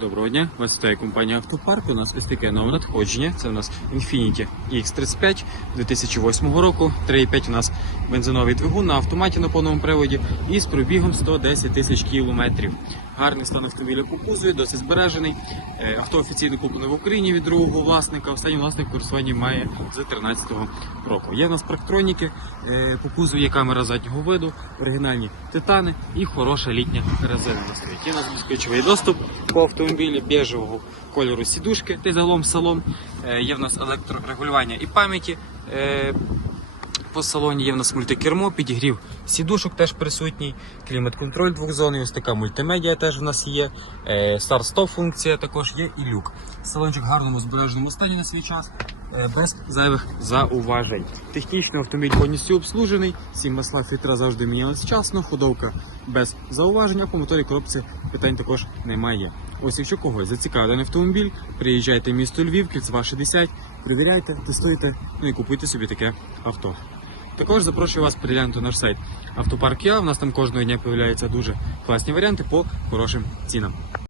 Доброго дня, вас вітає компанія Автопарк. У нас ось таке нове надходження. Це у нас Infiniti X35 2008 року. 3,5 у нас бензиновий двигун на автоматі на повному приводі і з пробігом 110 тисяч кілометрів. Гарний стан автомобіля по досить збережений. Е, Авто офіційно куплене в Україні від другого власника. Останній власник користування має з 2013 року. Є в нас парктроніки, е, по кузові є камера заднього виду, оригінальні титани і хороша літня резина на стоїть. Є у нас безключовий доступ по автомобілі біжевого кольору сідушки, та загалом салон. Е, Є в нас електрорегулювання і пам'яті. По салоні є в нас мультикермо, підігрів сідушок теж присутній, клімат-контроль двохзонний, ось така мультимедіа теж в нас є. е, Старт-стоп функція також є і люк. Салончик в гарному збереженому стані на свій час, е, без зайвих зауважень. Технічно автомобіль повністю обслужений, всі масла фільтра завжди мінялись вчасно, ходовка без зауважень, а по моторі коробці питань також немає. Ось якщо когось зацікавив даний автомобіль, приїжджайте в місто Львів, Кільцева 60, перевіряйте, тестуйте, ну і купуйте собі таке авто. Також запрошую вас переглянути наш сайт Автопарк Я. У нас там кожного дня з'являються дуже класні варіанти по хорошим цінам.